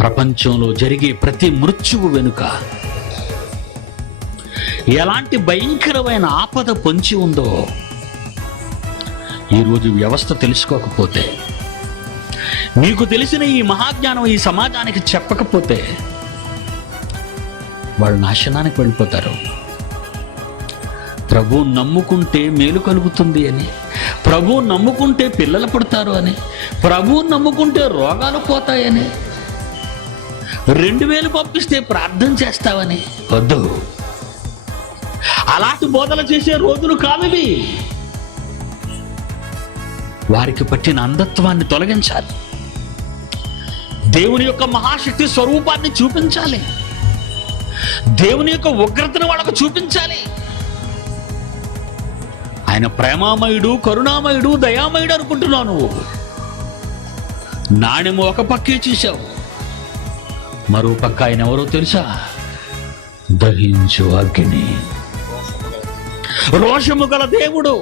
ప్రపంచంలో జరిగే ప్రతి మృత్యువు వెనుక ఎలాంటి భయంకరమైన ఆపద పొంచి ఉందో ఈరోజు వ్యవస్థ తెలుసుకోకపోతే, మీకు తెలిసిన ఈ మహాజ్ఞానం ఈ సమాజానికి చెప్పకపోతే వాళ్ళు నాశనానికి వెళ్ళిపోతారు. ప్రభువు నమ్ముకుంటే మేలు కలుగుతుంది అని, ప్రభువు నమ్ముకుంటే పిల్లలు పుడతారు అని, ప్రభువు నమ్ముకుంటే రోగాలు పోతాయని, 2000 పంపిస్తే ప్రార్థన చేస్తావని. వద్దు, అలాంటి బోధన చేసే రోజులు కావివి. వారికి పట్టిన అంధత్వాన్ని తొలగించాలి, దేవుని యొక్క మహాశక్తి స్వరూపాన్ని చూపించాలి, దేవుని యొక్క ఉగ్రతను వాళ్ళకు చూపించాలి. ఆయన ప్రేమామయుడు, కరుణామయుడు, దయామయుడు అనుకుంటున్నావు నువ్వు. నాణెము ఒక పక్కే చూశావు, మరో పక్క ఆయన ఎవరో తెలుసా? దహించు అగ్ని, రోషము గల దేవుడు.